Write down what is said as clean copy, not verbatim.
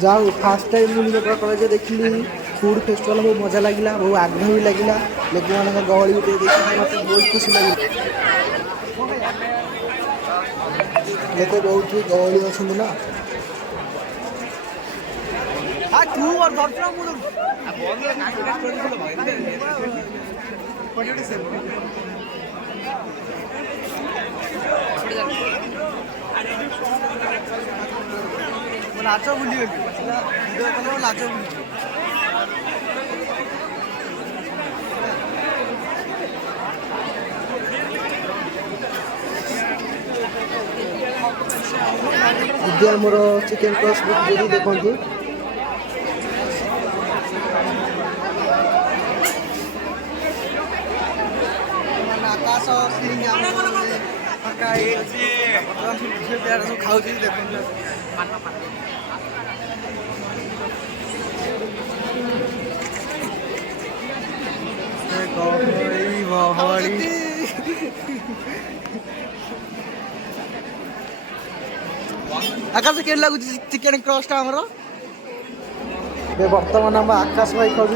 जाओ fast time मुझे college देखिली food festival बहुत मजा लगे बहुत आग्रह भी लगे लोक मान गहली देखिए मत बहुत खुशी लगे लोक बहुत गहली अच्छा ना नाच बुली नाच बुली इधर मोर चिकेन क्रॉस बुक देखो आकाश खाऊ देखो आकाश के लगुच चिकेन क्रॉस टा हमरो बर्तमान हम आकाश भाई खाऊ